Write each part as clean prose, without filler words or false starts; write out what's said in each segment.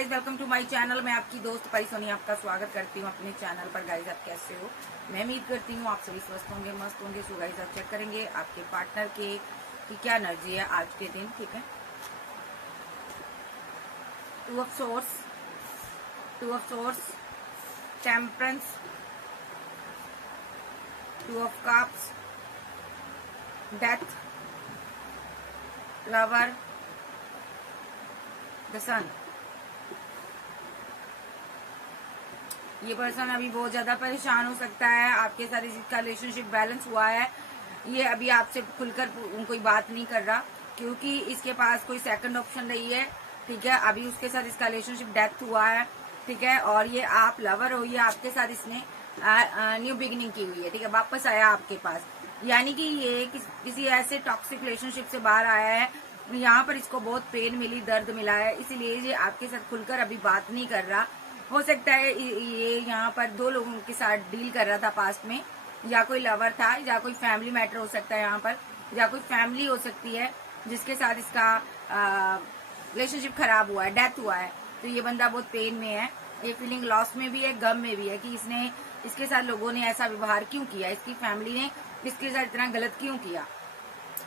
Guys, welcome to my channel. मैं आपकी दोस्त परी सोनी आपका स्वागत करती हूँ अपने चैनल पर। गाइज, आप कैसे हो? मैं उम्मीद करती हूँ आप सभी स्वस्थ होंगे, मस्त होंगे। सो गाइज, आप चेक करेंगे आपके पार्टनर के की क्या एनर्जी है आज के दिन। ठीक है, two of swords, temperance, two of cups, death, lover, the sun. ये पर्सन अभी बहुत ज्यादा परेशान हो सकता है। आपके साथ इसका रिलेशनशिप बैलेंस हुआ है। ये अभी आपसे खुलकर कोई बात नहीं कर रहा क्योंकि इसके पास कोई सेकंड ऑप्शन नहीं है। ठीक है, अभी उसके साथ इसका रिलेशनशिप डेथ हुआ है। ठीक है, और ये आप लवर हो, ये आपके साथ इसने न्यू बिगिनिंग की हुई है। ठीक है, वापस आया आपके पास, यानी कि ये किसी ऐसे टॉक्सिक रिलेशनशिप से बाहर आया है। यहाँ पर इसको बहुत पेन मिली, दर्द मिला है, इसलिए ये आपके साथ खुलकर अभी बात नहीं कर रहा। हो सकता है ये यहाँ पर दो लोगों के साथ डील कर रहा था पास्ट में, या कोई लवर था, या कोई फैमिली मैटर हो सकता है यहाँ पर, या कोई फैमिली हो सकती है जिसके साथ इसका रिलेशनशिप खराब हुआ है, डेथ हुआ है। तो ये बंदा बहुत पेन में है, ये फीलिंग लॉस में भी है, गम में भी है कि इसके साथ लोगों ने ऐसा व्यवहार क्यों किया, इसकी फैमिली ने इसके साथ इतना गलत क्यों किया।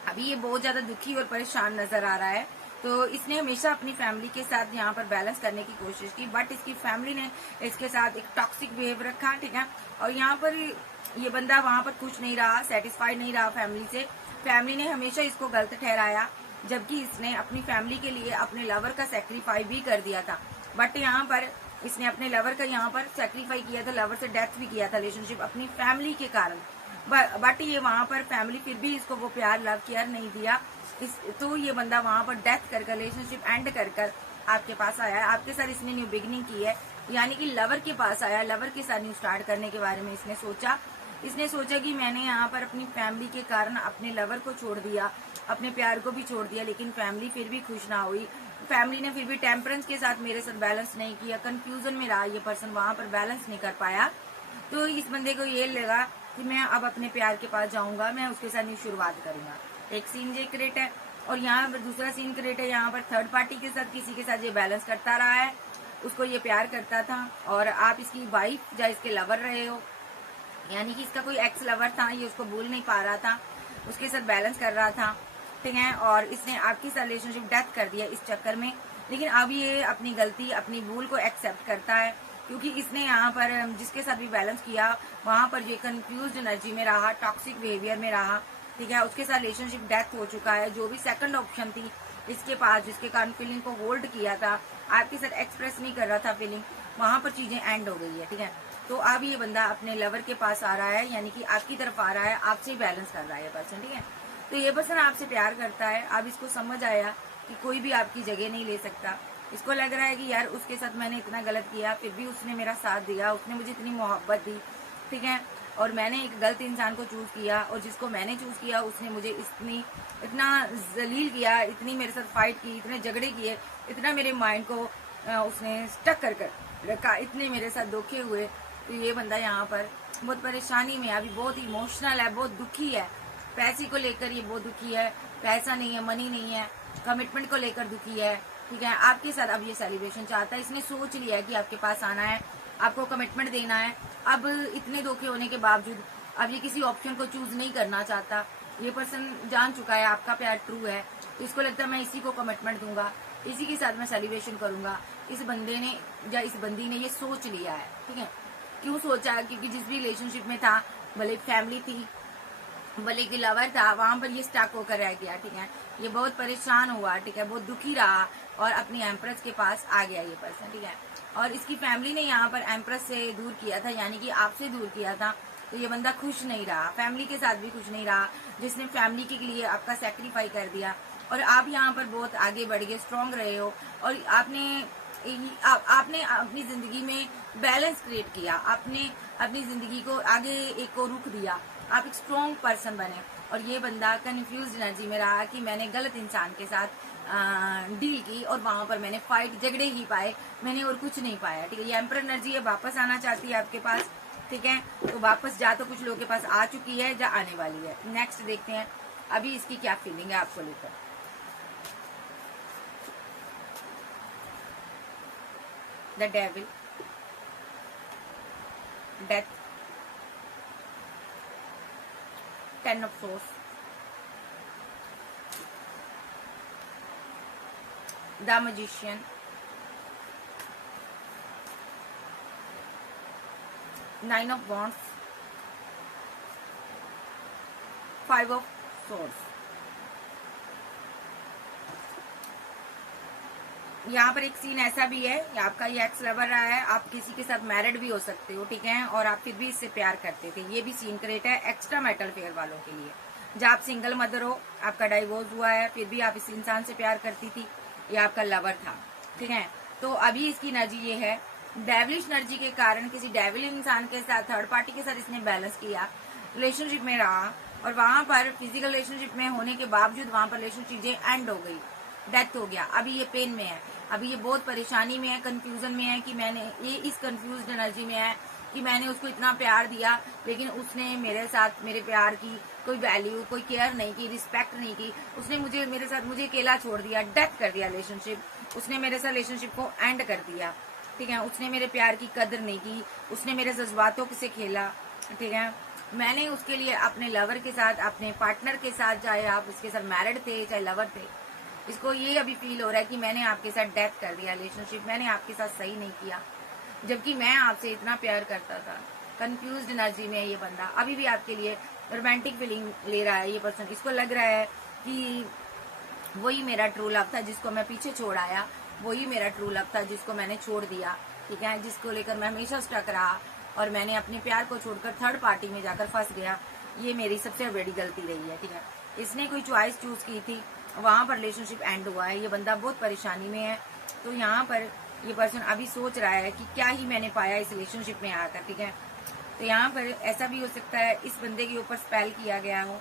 अभी ये बहुत ज्यादा दुखी और परेशान नजर आ रहा है। तो इसने हमेशा अपनी फैमिली के साथ यहाँ पर बैलेंस करने की कोशिश की, बट इसकी फैमिली ने इसके साथ एक टॉक्सिक बिहेव रखा। ठीक है, और यहाँ पर ये बंदा वहां पर खुश नहीं रहा, सेटिस्फाइड नहीं रहा फैमिली से। फैमिली ने हमेशा इसको गलत ठहराया, जबकि इसने अपनी फैमिली के लिए अपने लवर का सेक्रीफाई भी कर दिया था। बट यहाँ पर इसने अपने लवर का यहाँ पर सेक्रीफाई किया था, लवर से डेथ भी किया था रिलेशनशिप अपनी फैमिली के कारण। बट ये वहां पर फैमिली फिर भी इसको वो प्यार, लव, केयर नहीं दिया। तो ये बंदा वहां पर डेथ कर रिलेशनशिप एंड कर आपके पास आया है। आपके साथ इसने न्यू बिगिनिंग की है, यानी कि लवर के पास आया, लवर के साथ न्यू स्टार्ट करने के बारे में इसने सोचा कि मैंने यहाँ पर अपनी फैमिली के कारण अपने लवर को छोड़ दिया, अपने प्यार को भी छोड़ दिया, लेकिन फैमिली फिर भी खुश ना हुई। फैमिली ने फिर भी टेम्परेंस के साथ मेरे साथ बैलेंस नहीं किया, कंफ्यूजन में रहा ये पर्सन, वहां पर बैलेंस नहीं कर पाया। तो इस बंदे को ये लगा कि मैं अब अपने प्यार के पास जाऊंगा, मैं उसके साथ न्यू शुरुआत करूंगा। एक सीन ये क्रिएट है, और यहाँ पर दूसरा सीन क्रिएट है। यहाँ पर थर्ड पार्टी के साथ किसी के साथ ये बैलेंस करता रहा है, उसको ये प्यार करता था, और आप इसकी वाइफ या इसके लवर रहे हो, यानी कि इसका कोई एक्स लवर था, ये उसको भूल नहीं पा रहा था, उसके साथ बैलेंस कर रहा था। ठीक है, और इसने आपकी साथ रिलेशनशिप डेथ कर दिया इस चक्कर में। लेकिन अब ये अपनी गलती, अपनी भूल को एक्सेप्ट करता है, क्योंकि इसने यहाँ पर जिसके साथ भी बैलेंस किया वहां पर ये कंफ्यूज एनर्जी में रहा, टॉक्सिक बिहेवियर में रहा। ठीक है, उसके साथ रिलेशनशिप डेथ हो चुका है। जो भी सेकंड ऑप्शन थी इसके पास, जिसके कारण फीलिंग को होल्ड किया था, आपके साथ एक्सप्रेस नहीं कर रहा था फीलिंग, वहां पर चीजें एंड हो गई है। ठीक है, तो अब ये बंदा अपने लवर के पास आ रहा है, यानी कि आपकी तरफ आ रहा है, आपसे बैलेंस कर रहा है ये पर्सन। ठीक है, तो ये पर्सन आपसे प्यार करता है। अब इसको समझ आया कि कोई भी आपकी जगह नहीं ले सकता। इसको लग रहा है कि यार उसके साथ मैंने इतना गलत किया, फिर भी उसने मेरा साथ दिया, उसने मुझे इतनी मोहब्बत दी। ठीक है, और मैंने एक गलत इंसान को चूज किया, और जिसको मैंने चूज किया उसने मुझे इतना जलील किया, इतनी मेरे साथ फाइट की, इतने झगड़े किए, इतना मेरे माइंड को उसने स्टक कर रखा, इतने मेरे साथ धोखे हुए। तो ये बंदा यहाँ पर बहुत परेशानी में है, अभी बहुत इमोशनल है, बहुत दुखी है। पैसे को लेकर ये बहुत दुखी है, पैसा नहीं है, मनी नहीं है, कमिटमेंट को लेकर दुखी है। ठीक है, आपके साथ अब ये सेलिब्रेशन चाहता है। इसने सोच लिया है कि आपके पास आना है, आपको कमिटमेंट देना है। अब इतने धोखे होने के बावजूद अब ये किसी ऑप्शन को चूज नहीं करना चाहता। ये पर्सन जान चुका है आपका प्यार ट्रू है, तो इसको लगता है मैं इसी को कमिटमेंट दूंगा, इसी के साथ मैं सेलिब्रेशन करूंगा। इस बंदे ने या इस बंदी ने ये सोच लिया है। ठीक है, क्यों सोचा? क्योंकि जिस भी रिलेशनशिप में था, भले फैमिली थी, भले की लवर था, वहां पर ये स्टक होकर रह गया। ठीक है, ये बहुत परेशान हुआ। ठीक है, बहुत दुखी रहा, और अपनी एम्प्रेस के पास आ गया ये पर्सन। ठीक है, और इसकी फैमिली ने यहाँ पर एम्प्रेस से दूर किया था, यानी कि आपसे दूर किया था। तो ये बंदा खुश नहीं रहा, फैमिली के साथ भी खुश नहीं रहा, जिसने फैमिली के लिए आपका सेक्रीफाई कर दिया। और आप यहाँ पर बहुत आगे बढ़ गए, स्ट्रांग रहे हो, और आपने अपनी जिंदगी में बैलेंस क्रिएट किया, आपने अपनी जिंदगी को आगे एक को रुख दिया, आप एक स्ट्रॉन्ग पर्सन बने। और ये बंदा कंफ्यूज एनर्जी में रहा कि मैंने गलत इंसान के साथ डील की, और वहां पर मैंने फाइट, झगड़े ही पाए, मैंने और कुछ नहीं पाया। ठीक है, ये एम्पर एनर्जी है, वापस आना चाहती है आपके पास। ठीक है, तो वापस जा तो कुछ लोगों के पास आ चुकी है, या आने वाली है। नेक्स्ट देखते हैं अभी इसकी क्या फीलिंग है आपको लेकर। The devil, death, ten of source, the magician, nine of wands, five of source. यहाँ पर एक सीन ऐसा भी है, आपका ये एक्स लवर रहा है, आप किसी के साथ मैरिड भी हो सकते हो, ठीक है, और आप फिर भी इससे प्यार करते थे। ये भी सीन क्रिएट है एक्स्ट्रा मैरिटल अफेयर वालों के लिए। जब आप सिंगल मदर हो, आपका डाइवोर्स हुआ है, फिर भी आप इस इंसान से प्यार करती थी, ये आपका लवर था, ठीक है। तो अभी इसकी एनर्जी ये है, डेविलिश एनर्जी के कारण किसी डेविल इंसान के साथ, थर्ड पार्टी के साथ इसने बैलेंस किया, रिलेशनशिप में रहा, और वहां पर फिजिकल रिलेशनशिप में होने के बावजूद वहां पर रिलेशनशिप चीजें एंड हो गई, डेथ हो गया। अभी ये पेन में है, अभी ये बहुत परेशानी में है, कंफ्यूजन में है कि मैंने ये इस कंफ्यूज्ड एनर्जी में है कि मैंने उसको इतना प्यार दिया, लेकिन उसने मेरे साथ मेरे प्यार की कोई वैल्यू, कोई केयर नहीं की, रिस्पेक्ट नहीं की। उसने मेरे साथ मुझे अकेला छोड़ दिया, डेथ कर दिया रिलेशनशिप। उसने मेरे साथ रिलेशनशिप को एंड कर दिया, ठीक है। उसने मेरे प्यार की कदर नहीं की, उसने मेरे जज्बातों से खेला, ठीक है। मैंने उसके लिए अपने लवर के साथ, अपने पार्टनर के साथ, चाहे आप उसके साथ मैरिड थे चाहे लवर थे, इसको ये अभी फील हो रहा है कि मैंने आपके साथ डेथ कर दिया रिलेशनशिप, मैंने आपके साथ सही नहीं किया, जबकि मैं आपसे इतना प्यार करता था। कंफ्यूज्ड एनर्जी में है ये बंदा, अभी भी आपके लिए रोमांटिक फीलिंग ले रहा है ये पर्सन। इसको लग रहा है कि वही मेरा ट्रू लव था जिसको मैं पीछे छोड़ आया, वही मेरा ट्रू लव था जिसको मैंने छोड़ दिया, ठीक है, जिसको लेकर मैं हमेशा स्टक रहा और मैंने अपने प्यार को छोड़कर थर्ड पार्टी में जाकर फंस गया। ये मेरी सबसे बड़ी गलती रही है, ठीक है। इसने कोई चॉइस चूज की थी, वहां पर रिलेशनशिप एंड हुआ है, ये बंदा बहुत परेशानी में है। तो यहाँ पर ये पर्सन अभी सोच रहा है कि क्या ही मैंने पाया इस रिलेशनशिप में आकर, ठीक है। तो यहाँ पर ऐसा भी हो सकता है इस बंदे के ऊपर स्पेल किया गया हो,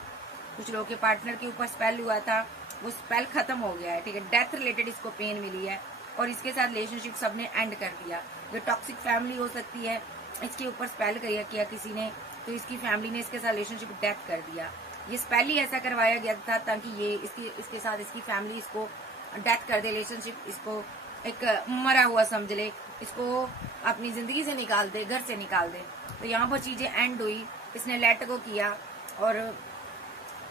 कुछ लोगों के पार्टनर के ऊपर स्पेल हुआ था, वो स्पेल खत्म हो गया है, ठीक है। डेथ रिलेटेड इसको पेन मिली है और इसके साथ रिलेशनशिप सबने एंड कर दिया। ये टॉक्सिक फैमिली हो सकती है, इसके ऊपर स्पेल किया किसी ने, तो इसकी फैमिली ने इसके साथ रिलेशनशिप डेथ कर दिया। ये स्पेल ही ऐसा करवाया गया था ताकि ये इसके साथ इसकी फैमिली इसको डेथ कर दे, रिलेशनशिप इसको एक मरा हुआ समझ ले, इसको अपनी जिंदगी से निकाल दे, घर से निकाल दे। तो यहाँ पर चीजें एंड हुई, इसने लेट गो किया और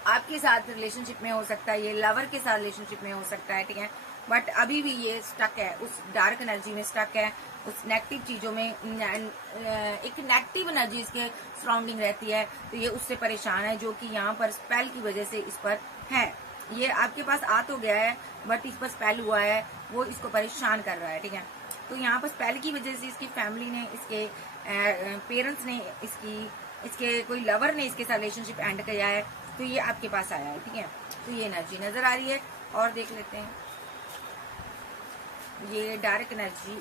आपके साथ रिलेशनशिप में हो सकता है, ये लवर के साथ रिलेशनशिप में हो सकता है, ठीक है। बट अभी भी ये स्टक है, उस डार्क एनर्जी में स्टक है, उस नेगेटिव चीजों में, एक नेगेटिव एनर्जी इसके सराउंडिंग रहती है। तो ये उससे परेशान है, जो कि यहाँ पर स्पेल की वजह से इस पर है। ये आपके पास आ तो गया है बट इस पर स्पेल हुआ है, वो इसको परेशान कर रहा है, ठीक है। तो यहाँ पर स्पेल की वजह से इसकी फैमिली ने, इसके पेरेंट्स ने, इसके कोई लवर ने इसके साथ रिलेशनशिप एंड किया है, तो ये आपके पास आया है, ठीक है। तो ये एनर्जी नजर आ रही है और देख लेते हैं ये डार्क एनर्जी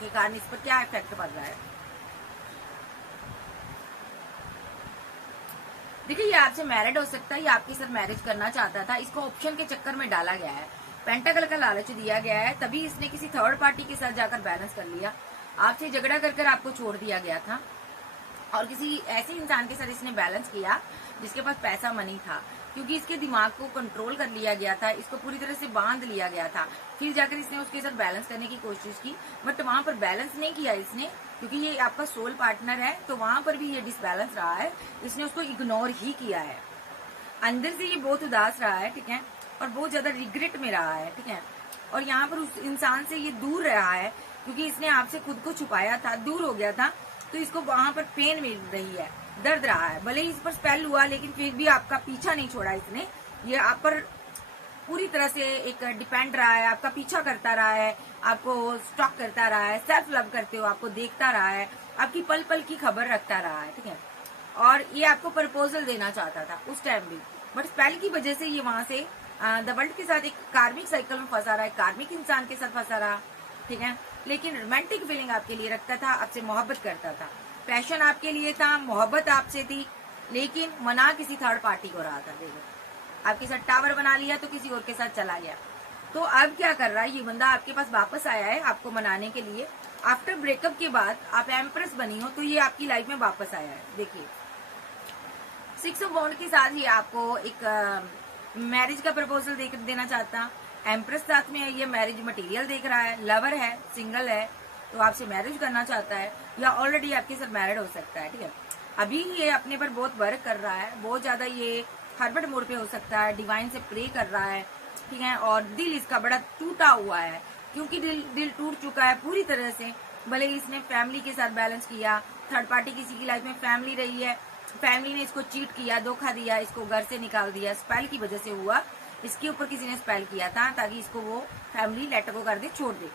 के कारण इस पर क्या इफेक्ट पड़ रहा है। देखिए, ये आपसे मैरिड हो सकता है, ये आपके साथ मैरिज करना चाहता था, इसको ऑप्शन के चक्कर में डाला गया है, पेंटाकल का लालच दिया गया है, तभी इसने किसी थर्ड पार्टी के साथ जाकर बैलेंस कर लिया। आपसे झगड़ा कर आपको छोड़ दिया गया था और किसी ऐसे इंसान के साथ इसने बैलेंस किया जिसके पास पैसा मनी था, क्योंकि इसके दिमाग को कंट्रोल कर लिया गया था, इसको पूरी तरह से बांध लिया गया था। फिर जाकर इसने उसके साथ बैलेंस करने की कोशिश की, बट वहां पर बैलेंस नहीं किया इसने, क्योंकि ये आपका सोल पार्टनर है, तो वहां पर भी ये डिसबैलेंस रहा है, इसने उसको इग्नोर ही किया है। अंदर से ये बहुत उदास रहा है, ठीक है, और बहुत ज्यादा रिग्रेट में रहा है, ठीक है। और यहाँ पर उस इंसान से ये दूर रहा है, क्योंकि इसने आपसे खुद को छुपाया था, दूर हो गया था, तो इसको वहां पर पेन मिल रही है, दर्द रहा है। भले ही इस पर स्पेल हुआ, लेकिन फिर भी आपका पीछा नहीं छोड़ा इसने, ये आप पर पूरी तरह से एक डिपेंड रहा है, आपका पीछा करता रहा है, आपको स्टॉक करता रहा है, सेल्फ लव करते हो, आपको देखता रहा है, आपकी पल पल की खबर रखता रहा है, ठीक है। और ये आपको प्रपोजल देना चाहता था उस टाइम भी, बट स्पेल की वजह से ये वहां से द वर्ल्ड के साथ एक कार्मिक साइकिल में फंसा रहा है, कार्मिक इंसान के साथ फंसा रहा, ठीक है। लेकिन रोमांटिक फीलिंग आपके लिए रखता था, आपसे मोहब्बत करता था, पैशन आपके लिए था, मोहब्बत आपसे थी, लेकिन मना किसी थर्ड पार्टी को रहा था। देखो, आपके साथ टावर बना लिया तो किसी और के साथ चला गया। तो अब क्या कर रहा है ये बंदा, आपके पास वापस आया है आपको मनाने के लिए। आफ्टर ब्रेकअप के बाद आप एम्प्रेस बनी हो, तो ये आपकी लाइफ में वापस आया है। देखिए, 6 ऑफ वॉन्ड के साथ ही आपको एक मैरिज का प्रपोजल देना चाहता, एम्प्रेस साथ में है, ये मैरिज मटेरियल देख रहा है, लवर है, सिंगल है, तो आपसे मैरिज करना चाहता है या ऑलरेडी आपके साथ मैरिड हो सकता है। ठीक है, अभी ये अपने पर बहुत वर्क कर रहा है, बहुत ज्यादा ये हर्बट मोड पे हो सकता है, डिवाइन से प्रे कर रहा है। ठीक है, और दिल इसका बड़ा टूटा हुआ है, क्योंकि दिल टूट चुका है पूरी तरह से। भले इसने फैमिली के साथ बैलेंस किया, थर्ड पार्टी किसी की लाइफ में फैमिली रही है, फैमिली ने इसको चीट किया, धोखा दिया, इसको घर से निकाल दिया, स्पेल की वजह से हुआ, इसके ऊपर किसी ने स्पेल किया था ताकि इसको वो फैमिली लेट गो कर दे, छोड़ दे।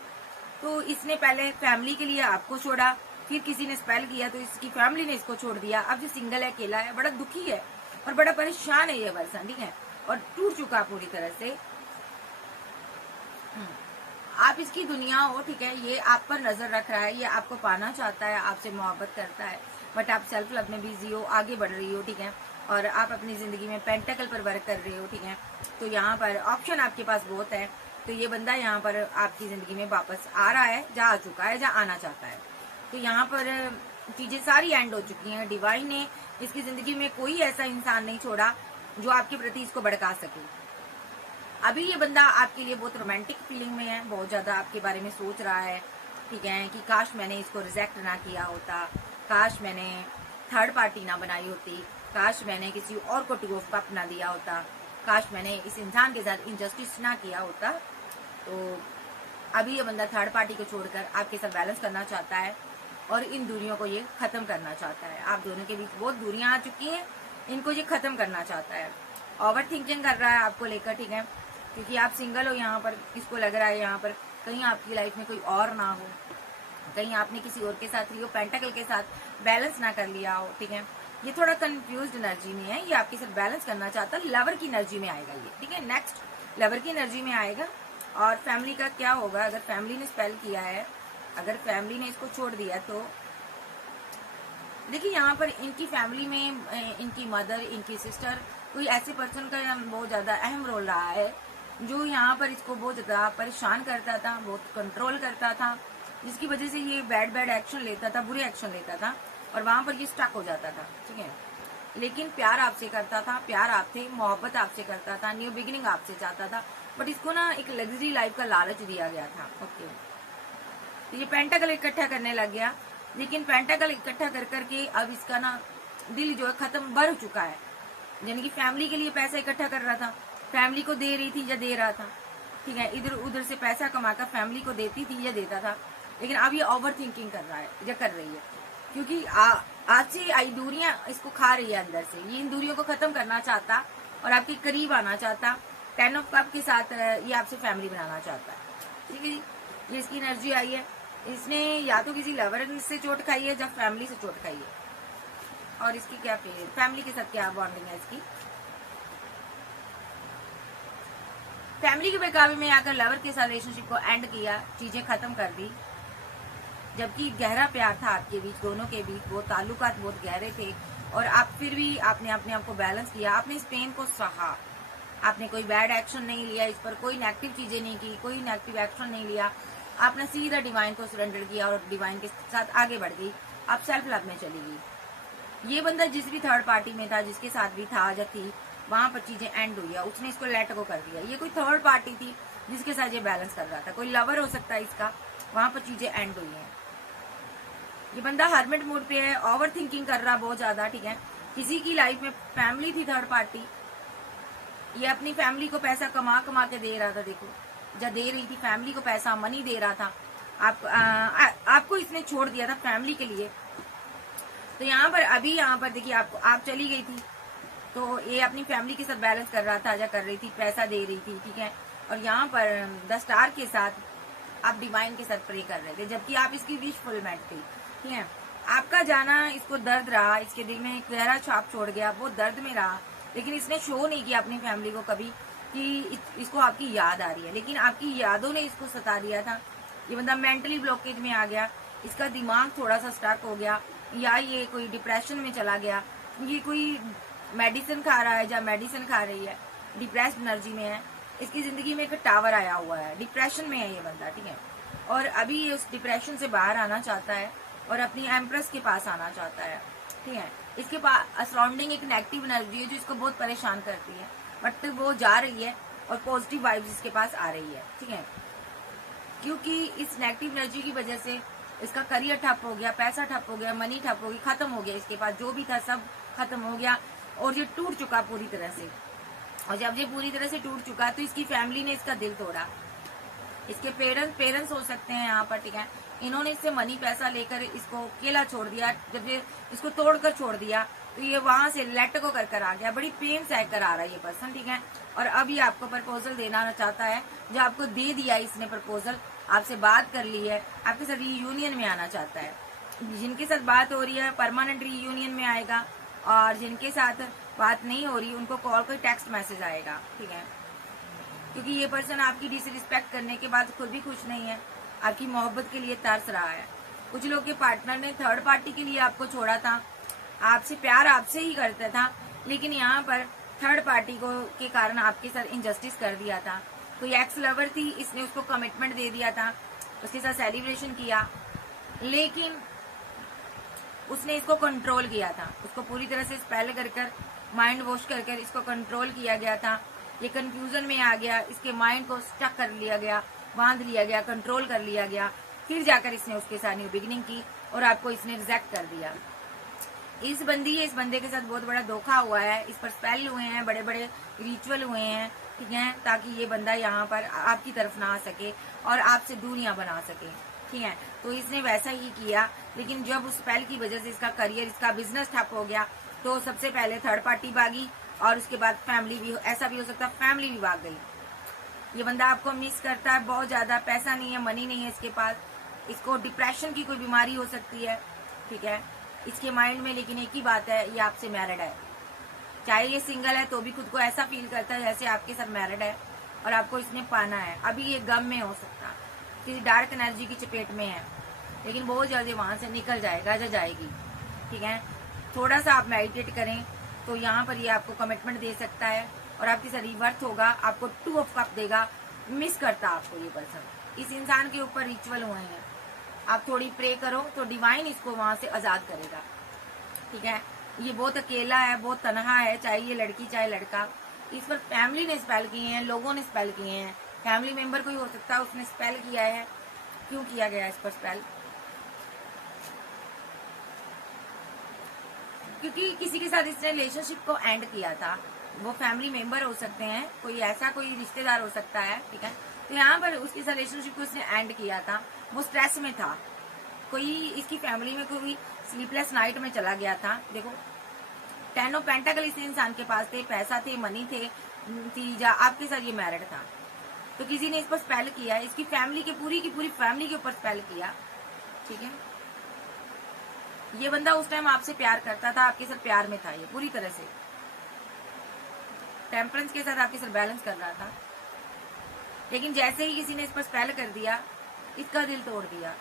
तो इसने पहले फैमिली के लिए आपको छोड़ा, फिर किसी ने स्पेल किया तो इसकी फैमिली ने इसको छोड़ दिया। अब जो सिंगल है, अकेला है, बड़ा दुखी है और बड़ा परेशान है ये पर्सन। ठीक है, और टूट चुका पूरी तरह से। आप इसकी दुनिया हो, ठीक है, ये आप पर नजर रख रहा है, ये आपको पाना चाहता है, आपसे मोहब्बत करता है, बट आप सेल्फ लव में बिजी हो, आगे बढ़ रही हो। ठीक है, और आप अपनी जिंदगी में पेंटेकल पर वर्क कर रहे हो। ठीक है, तो यहाँ पर ऑप्शन आपके पास बहुत है। तो ये बंदा यहाँ पर आपकी जिंदगी में वापस आ रहा है, जा आ चुका है, जा आना चाहता है। तो यहाँ पर चीजें सारी एंड हो चुकी हैं। डिवाइन ने इसकी जिंदगी में कोई ऐसा इंसान नहीं छोड़ा जो आपके प्रति इसको भड़का सके। अभी ये बंदा आपके लिए बहुत रोमांटिक फीलिंग में है, बहुत ज्यादा आपके बारे में सोच रहा है। ठीक है, कि काश मैंने इसको रिजेक्ट ना किया होता, काश मैंने थर्ड पार्टी ना बनाई होती, काश मैंने किसी और को टू ऑफ कप ना दिया होता, काश मैंने इस इंसान के साथ इनजस्टिस ना किया होता। तो अभी ये बंदा थर्ड पार्टी को छोड़कर आपके साथ बैलेंस करना चाहता है और इन दूरियों को ये खत्म करना चाहता है। आप दोनों के बीच बहुत दूरियां आ चुकी हैं, इनको ये खत्म करना चाहता है। ओवर थिंकिंग कर रहा है आपको लेकर। ठीक है, क्योंकि आप सिंगल हो, यहाँ पर इसको लग रहा है यहाँ पर कहीं आपकी लाइफ में कोई और ना हो, कहीं आपने किसी और के साथ रियो पेंटाकल के साथ बैलेंस ना कर लिया हो। ठीक है, ये थोड़ा कंफ्यूज्ड एनर्जी में है, ये आपके साथ बैलेंस करना चाहता है, लवर की एनर्जी में आएगा ये। ठीक है, नेक्स्ट लवर की एनर्जी में आएगा। और फैमिली का क्या होगा, अगर फैमिली ने स्पेल किया है, अगर फैमिली ने इसको छोड़ दिया तो देखिए यहाँ पर इनकी फैमिली में इनकी मदर, इनकी सिस्टर, कोई ऐसे पर्सन का बहुत ज्यादा अहम रोल रहा है जो यहाँ पर इसको बहुत ज्यादा परेशान करता था, बहुत कंट्रोल करता था, जिसकी वजह से ये बैड एक्शन लेता था, बुरे एक्शन लेता था और वहां पर ये स्टक हो जाता था। ठीक है, लेकिन प्यार आपसे करता था, प्यार आपसे, मोहब्बत आपसे करता था, न्यू बिगिनिंग आपसे चाहता था, बट इसको ना एक लग्जरी लाइफ का लालच दिया गया था। ओके, तो ये पेंटाकल इकट्ठा करने लग गया, लेकिन पेंटाकल इकट्ठा कर करके अब इसका ना दिल जो है खत्म, भर चुका है। यानी कि फैमिली के लिए पैसा इकट्ठा कर रहा था, फैमिली को दे रही थी या दे रहा था। ठीक है, इधर उधर से पैसा कमाकर फैमिली को देती थी या देता था, लेकिन अब ये ओवर थिंकिंग कर रहा है या कर रही है, क्योंकि आज से आई दूरियां इसको खा रही है अंदर से। ये इन दूरियों को खत्म करना चाहता और आपके करीब आना चाहता। 10 ऑफ कप के साथ ये आपसे फैमिली बनाना चाहता है। ठीक है जी, ये इसकी एनर्जी आई है। इसने या तो किसी लवर से चोट खाई है या फैमिली से चोट खाई है। और इसकी क्या फैमिली के साथ क्या बॉन्डिंग है इसकी। फैमिली के बेकाबू में आकर लवर के साथ रिलेशनशिप को एंड किया, चीजें खत्म कर दी, जबकि गहरा प्यार था आपके बीच, दोनों के बीच वो ताल्लुकात बहुत गहरे थे। और आप फिर भी आपने अपने आप को बैलेंस किया, आपने इस पेन को सहा, आपने कोई बैड एक्शन नहीं लिया, इस पर कोई नेगेटिव चीजें नहीं की, कोई नेगेटिव एक्शन नहीं लिया, आपने सीधा डिवाइन को सरेंडर किया और डिवाइन के साथ आगे बढ़ गई, आप सेल्फ लव में चली गई। ये बंदा जिस भी थर्ड पार्टी में था, जिसके साथ भी था या थी, वहां पर चीजें एंड हुई है, उसने इसको लेट गो कर दिया। ये कोई थर्ड पार्टी थी जिसके साथ ये बैलेंस कर रहा था, कोई लवर हो सकता है इसका, वहां पर चीजें एंड हुई है। ये बंदा हर्मिट मोड पे है, ओवर थिंकिंग कर रहा बहुत ज्यादा। ठीक है, किसी की लाइफ में फैमिली थी थर्ड पार्टी, ये अपनी फैमिली को पैसा कमा कमा के दे रहा था, देखो जब दे रही थी फैमिली को पैसा, मनी दे रहा था, आपको इसने छोड़ दिया था फैमिली के लिए। तो यहाँ पर अभी यहाँ पर देखिए आपको, आप चली गई थी तो ये अपनी फैमिली के साथ बैलेंस कर रहा था या कर रही थी, पैसा दे रही थी। ठीक है, और यहाँ पर 10 स्टार के साथ आप डिवाइन के साथ प्रे कर रहे थे, जबकि आप इसकी विश फुलमेंट थी। ठीक है, आपका जाना इसको दर्द रहा, इसके दिल में एक गहरा छाप छोड़ गया, वो दर्द में रहा, लेकिन इसने शो नहीं किया अपनी फैमिली को कभी कि इसको आपकी याद आ रही है, लेकिन आपकी यादों ने इसको सता दिया था। ये बंदा मेंटली ब्लॉकेज में आ गया, इसका दिमाग थोड़ा सा स्टक हो गया, या ये कोई डिप्रेशन में चला गया, ये कोई मेडिसिन खा रहा है या मेडिसिन खा रही है, डिप्रेस्ड एनर्जी में है, इसकी जिंदगी में एक टावर आया हुआ है, डिप्रेशन में है ये बंदा। ठीक है, और अभी ये उस डिप्रेशन से बाहर आना चाहता है और अपनी एम्प्रेस के पास आना चाहता है। ठीक है, इसके पास सराउंडिंग एक नेगेटिव एनर्जी है जो इसको बहुत परेशान करती है, बट वो जा रही है और पॉजिटिव वाइब्स इसके पास आ रही है, ठीक है। क्योंकि इस नेगेटिव एनर्जी की वजह से इसका करियर ठप हो गया, पैसा ठप हो गया, मनी ठप हो गई, खत्म हो गया, इसके पास जो भी था सब खत्म हो गया और ये टूट चुका पूरी तरह से। और जब ये पूरी तरह से टूट चुका तो इसकी फैमिली ने इसका दिल तोड़ा। इसके पेरेंट्स हो सकते हैं यहाँ पर, ठीक है। इन्होंने इससे मनी पैसा लेकर इसको अकेला छोड़ दिया। जब ये इसको तोड़कर छोड़ दिया तो ये वहां से लेट को कर आ गया। बड़ी पेन सह कर आ रहा है ये पर्सन, ठीक है। और अब ये आपको प्रपोजल देना चाहता है, जो आपको दे दिया इसने प्रपोजल, आपसे बात कर ली है, आपके साथ रीयूनियन में आना चाहता है। जिनके साथ बात हो रही है परमानेंट रीयूनियन में आएगा, और जिनके साथ बात नहीं हो रही उनको कॉल कोई टेक्स्ट मैसेज आएगा, ठीक है। क्योंकि ये पर्सन आपकी डिसरिस्पेक्ट करने के बाद खुद भी खुश नहीं है, आपकी मोहब्बत के लिए तरस रहा है। कुछ लोग के पार्टनर ने थर्ड पार्टी के लिए आपको छोड़ा था, आपसे प्यार आपसे ही करता था, लेकिन यहाँ पर थर्ड पार्टी को के कारण आपके साथ इनजस्टिस कर दिया था। कोई एक्स लवर थी, इसने उसको कमिटमेंट दे दिया था, उसके साथ सेलिब्रेशन किया, लेकिन उसने इसको कंट्रोल किया था। उसको पूरी तरह से स्पेल कर माइंड वॉश कर इसको कंट्रोल किया गया था। ये कंफ्यूजन में आ गया, इसके माइंड को स्टक कर लिया गया, बांध लिया गया, कंट्रोल कर लिया गया। फिर जाकर इसने उसके साथ न्यू बिगिनिंग की और आपको इसने रिजेक्ट कर दिया। इस बंदे के साथ बहुत बड़ा धोखा हुआ है। इस पर स्पेल हुए हैं, बड़े बड़े रिचुअल हुए हैं, ठीक है, ताकि ये बंदा यहाँ पर आपकी तरफ ना आ सके और आपसे दूरियां बना सके, ठीक है। तो इसने वैसा ही किया, लेकिन जब उस स्पेल की वजह से इसका करियर, इसका बिजनेस ठप हो गया, तो सबसे पहले थर्ड पार्टी भागी और उसके बाद फैमिली भी, ऐसा भी हो सकता है फैमिली भी भाग गई। ये बंदा आपको मिस करता है बहुत ज्यादा। पैसा नहीं है, मनी नहीं है इसके पास, इसको डिप्रेशन की कोई बीमारी हो सकती है, ठीक है, इसके माइंड में। लेकिन एक ही बात है, ये आपसे मैरिड है। चाहे ये सिंगल है तो भी खुद को ऐसा फील करता है जैसे आपके साथ मैरिड है और आपको इसने पाना है। अभी ये गम में हो सकता, किसी डार्क एनर्जी की चपेट में है, लेकिन बहुत जल्दी वहां से निकल जाएगा, जाएगी, ठीक है। थोड़ा सा आप मेडिटेट करें तो यहाँ पर ये आपको कमिटमेंट दे सकता है और आपके साथ रिवर्थ होगा, आपको 2 ऑफ कप देगा। मिस करता आपको ये पर्सन। इस इंसान के ऊपर रिचुअल हुए हैं, आप थोड़ी प्रे करो तो डिवाइन इसको वहां से आजाद करेगा, ठीक है। ये बहुत अकेला है, बहुत तनहा है, चाहे ये लड़की चाहे लड़का। इस पर फैमिली ने स्पेल किए हैं, लोगों ने स्पेल किए हैं, फैमिली मेंबर कोई हो सकता है उसने स्पेल किया है। क्यों किया गया इस पर स्पेल? क्योंकि किसी के साथ इसने रिलेशनशिप को एंड किया था। वो फैमिली मेंबर हो सकते हैं, कोई ऐसा कोई रिश्तेदार हो सकता है, ठीक है। तो यहाँ पर उसके साथ रिलेशनशिप को इसने एंड किया था, वो स्ट्रेस में था। कोई इसकी फैमिली में कोई स्लीपलेस नाइट में चला गया था। देखो 10 ऑफ पेंटाकल इस इंसान के पास थे, पैसा थे, मनी थी, आपके साथ ये मैरिड था। तो किसी ने इस पर स्पेल किया, इसकी फैमिली की पूरी फैमिली के ऊपर स्पेल किया, ठीक है। ये बंदा उस टाइम आपसे प्यार करता था, आपके साथ प्यार में था, ये पूरी तरह से टेम्परेंस के साथ आपके साथ बैलेंस कर रहा था। लेकिन जैसे ही किसी ने इस पर स्पेल कर दिया, इसका दिल तोड़ दिया,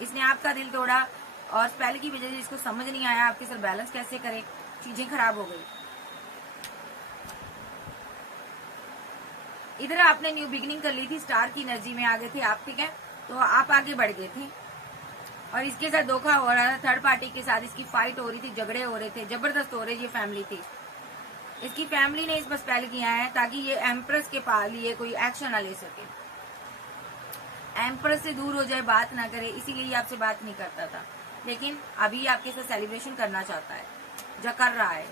इसने आपका दिल तोड़ा और स्पेल की वजह से इसको समझ नहीं आया आपके साथ बैलेंस कैसे करे, चीजें खराब हो गई। इधर आपने न्यू बिगिनिंग कर ली थी, स्टार की एनर्जी में आ गए थे आप, ठीक है। तो आप आगे बढ़ गए थे और इसके साथ धोखा हो रहा था। थर्ड पार्टी के साथ इसकी फाइट हो रही थी, झगड़े हो रहे थे, जबरदस्त हो रही ये फैमिली थी। इसकी फैमिली ने इस पर स्पेल किया है ताकि ये एम्प्रेस के लिए कोई एक्शन ना ले सके, एम्प्रेस से दूर हो जाए, बात ना करे, इसीलिए आपसे बात नहीं करता था। लेकिन अभी आपके साथ सेलिब्रेशन करना चाहता है, जो कर रहा है।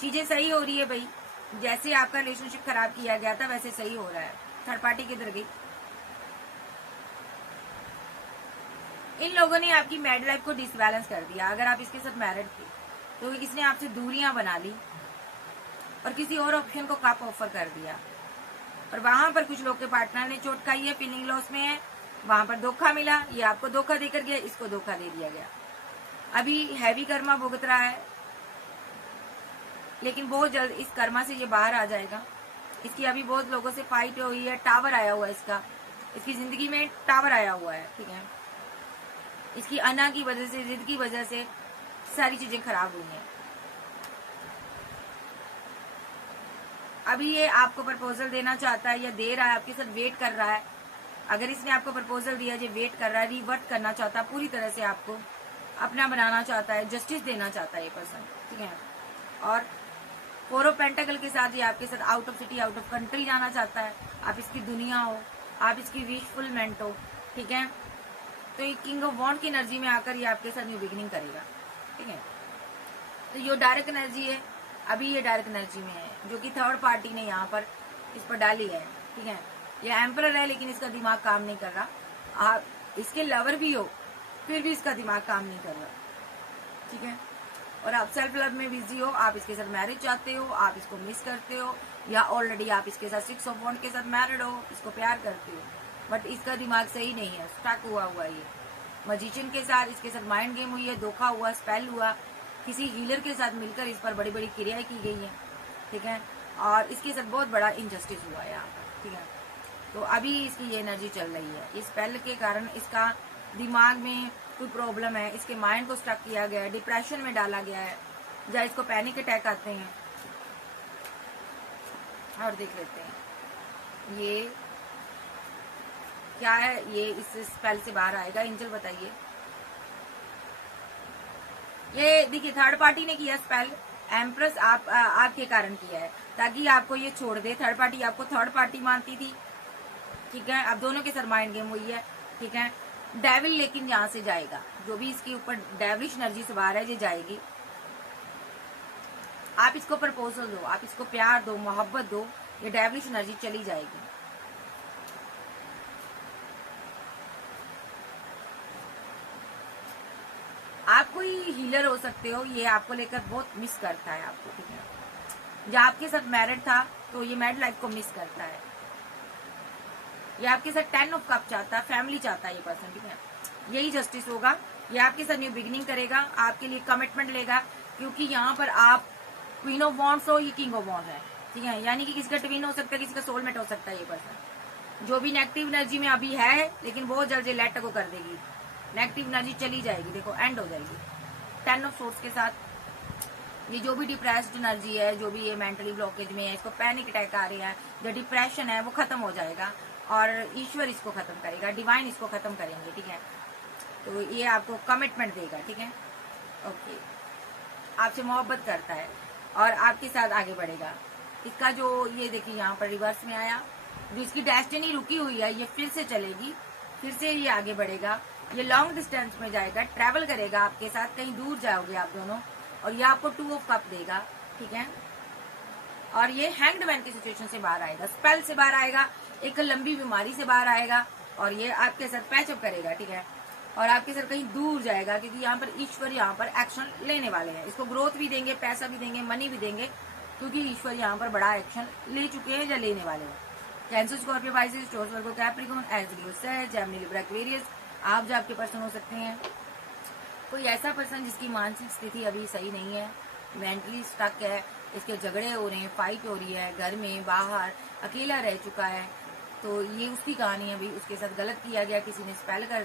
चीजें सही हो रही है भाई, जैसे आपका रिलेशनशिप खराब किया गया था वैसे सही हो रहा है। थर्ड पार्टी किधर गई? इन लोगों ने आपकी मैरिड लाइफ को डिसबैलेंस कर दिया। अगर आप इसके साथ मैरिड थे तो इसने आपसे दूरियां बना ली और किसी और ऑप्शन को कप ऑफर कर दिया। और वहां पर कुछ लोग के पार्टनर ने चोट खाई है, फीलिंग लॉस में है, वहां पर धोखा मिला, ये आपको धोखा देकर गया, इसको धोखा दे दिया गया। अभी हैवी कर्मा भुगत रहा है, लेकिन बहुत जल्द इस कर्मा से ये बाहर आ जाएगा। इसकी अभी बहुत लोगों से फाइट हुई है, टावर आया हुआ है इसकी जिंदगी में टावर आया हुआ है, ठीक है। इसकी अना की वजह से, जिद की वजह से सारी चीजें खराब हुई हैं। अभी ये आपको प्रपोजल देना चाहता है या दे रहा है, आपके साथ वेट कर रहा है। अगर इसने आपको प्रपोजल दिया, ये वेट कर रहा है, रिवर्ट करना चाहता है, पूरी तरह से आपको अपना बनाना चाहता है, जस्टिस देना चाहता है ये पर्सन, ठीक है। और 4 ऑफ पेंटाकल के साथ ये आपके साथ out of city, out of country जाना चाहता है। आप इसकी दुनिया हो, आप इसकी विशफुलमेंट हो, ठीक है। तो ये किंग ऑफ वॉन्ड की एनर्जी में आकर ये आपके साथ न्यू बिगिनिंग करेगा, ठीक है। तो ये डायरेक्ट एनर्जी है, अभी ये डायरेक्ट एनर्जी में है, जो कि थर्ड पार्टी ने यहाँ पर इस पर डाली है, ठीक है। ये एम्परर है, लेकिन इसका दिमाग काम नहीं कर रहा। आप इसके लवर भी हो, फिर भी इसका दिमाग काम नहीं कर रहा, ठीक है। और आप सेल्फ लव में बिजी हो, आप इसके साथ मैरिज चाहते हो, आप इसको मिस करते हो, या ऑलरेडी आप इसके साथ 6 ऑफ वॉन्ड के साथ मैरिड हो, इसको प्यार करते हो, बट इसका दिमाग सही नहीं है, स्टक हुआ हुआ ये। मजिशियन के साथ इसके साथ माइंड गेम हुई है, धोखा हुआ, स्पेल हुआ, किसी हीलर के साथ मिलकर इस पर बड़ी बड़ी क्रियाएं की गई हैं, ठीक है। और इसके साथ बहुत बड़ा इनजस्टिस हुआ है यहाँ पर, ठीक है। तो अभी इसकी ये एनर्जी चल रही है, इस स्पेल के कारण इसका दिमाग में कोई प्रॉब्लम है, इसके माइंड को स्टक किया गया है, डिप्रेशन में डाला गया है, या इसको पैनिक अटैक आते हैं। और देख लेते हैं ये क्या है, ये इस स्पेल से बाहर आएगा। एंजल बताइए। ये देखिए थर्ड पार्टी ने किया स्पेल, एम्प्रेस आपके कारण किया है, ताकि आपको ये छोड़ दे। थर्ड पार्टी आपको थर्ड पार्टी मानती थी, ठीक है। अब दोनों के साथ माइंड गेम हुई है, ठीक है। डेविल लेकिन यहाँ से जाएगा, जो भी इसके ऊपर डेविलिश एनर्जी से बाहर है ये जाएगी। आप इसको प्रपोजल दो, आप इसको प्यार दो, मोहब्बत दो, ये डेविलिश एनर्जी चली जाएगी। आप कोई हीलर हो सकते हो, ये आपको लेकर बहुत मिस करता है आपको, ठीक है। जब आपके साथ मैरिड था तो ये मैरिड लाइफ को मिस करता है। ये आपके साथ 10 ऑफ कप चाहता है, फैमिली चाहता है ये पर्सन, ठीक है। यही जस्टिस होगा, ये आपके साथ न्यू बिगिनिंग करेगा, आपके लिए कमिटमेंट लेगा, क्योंकि यहाँ पर आप क्वीन ऑफ वॉन्ड्स हो, ये किंग ऑफ वॉन्ड है, ठीक है। यानी कि किसी का ट्विन हो सकता है, किसी का सोलमेट हो सकता है ये पर्सन। जो भी नेगेटिव एनर्जी में अभी है, लेकिन बहुत जल्द ये लेट को कर देगी, नेगेटिव एनर्जी चली जाएगी, देखो एंड हो जाएगी 10 ऑफ सोर्स के साथ। ये जो भी डिप्रेस्ड एनर्जी है, जो भी ये मेंटली ब्लॉकेज में है, इसको पैनिक अटैक आ रही है, जो डिप्रेशन है वो खत्म हो जाएगा, और ईश्वर इसको खत्म करेगा, डिवाइन इसको खत्म करेंगे, ठीक है। तो ये आपको कमिटमेंट देगा, ठीक है। ओके, आपसे मोहब्बत करता है और आपके साथ आगे बढ़ेगा। इसका जो ये देखिए यहाँ पर रिवर्स में आया, जो इसकी डेस्टिनी रुकी हुई है ये फिर से चलेगी, फिर से ये आगे बढ़ेगा, ये लॉन्ग डिस्टेंस में जाएगा, ट्रैवल करेगा आपके साथ, कहीं दूर जाओगे आप दोनों, और ये आपको 2 ऑफ कप देगा, ठीक है। और ये हैंग्ड मैन की सिचुएशन से बाहर आएगा, स्पेल से बाहर आएगा, एक लंबी बीमारी से बाहर आएगा, और ये आपके साथ पैचअप करेगा, ठीक है। और आपके साथ कहीं दूर जाएगा, क्योंकि यहाँ पर ईश्वर यहाँ पर एक्शन लेने वाले हैं, इसको ग्रोथ भी देंगे, पैसा भी देंगे, मनी भी देंगे, क्योंकि ईश्वर यहाँ पर बड़ा एक्शन ले चुके हैं या लेने वाले हैं। Cancer, Scorpio, Pisces, Taurus, Virgo, Capricorn, Aries, Sagittarius, Gemini, Libra, Aquarius आप जो आपके पर्सन हो सकते हैं। कोई ऐसा पर्सन जिसकी मानसिक स्थिति अभी सही नहीं है, मेंटली स्टक है, इसके झगड़े हो रहे हैं, फाइट हो रही है, घर में बाहर अकेला रह चुका है, तो ये उसकी कहानी है। अभी उसके साथ गलत किया गया, किसी ने स्पेल कर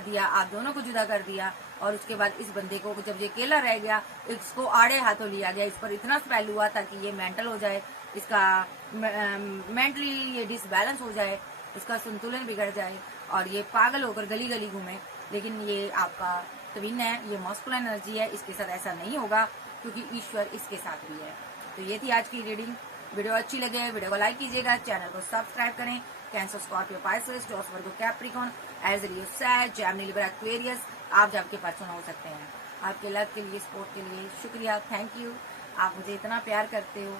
दिया, आप दोनों को जुदा कर दिया, और उसके बाद इस बंदे को जब ये अकेला रह गया, इसको आड़े हाथों लिया गया, इस पर इतना स्पेल हुआ ताकि ये मेंटल हो जाए, इसका मेंटली ये डिसबैलेंस हो जाए, इसका संतुलन बिगड़ जाए, और ये पागल होकर गली गली घूमे। लेकिन ये आपका ट्विन है, ये मस्कुलिन एनर्जी है, इसके साथ ऐसा नहीं होगा, क्योंकि ईश्वर इसके साथ भी है। तो ये थी आज की रीडिंग। वीडियो अच्छी लगे वीडियो को लाइक कीजिएगा, चैनल को सब्सक्राइब करें। Cancer, Scorpio, Pisces, Taurus, Virgo, Capricorn, Aries, Sagittarius, Gemini, Libra, Aquarius आप जब के पर्सन हो सकते हैं। आपके लव के लिए, सपोर्ट के लिए शुक्रिया, थैंक यू। आप मुझे इतना प्यार करते हो,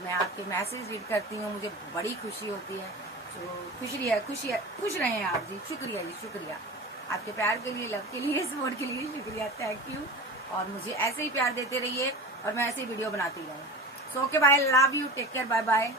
मैं आपके मैसेज रीड करती हूँ, मुझे बड़ी खुशी होती है। तो खुश रहें आप जी, शुक्रिया जी, शुक्रिया आपके प्यार के लिए, लव के लिए, सपोर्ट के लिए शुक्रिया, थैंक यू। और मुझे ऐसे ही प्यार देते रहिए, और मैं ऐसे ही वीडियो बनाती रहूँ। So okay, bye, love you, take care, bye bye.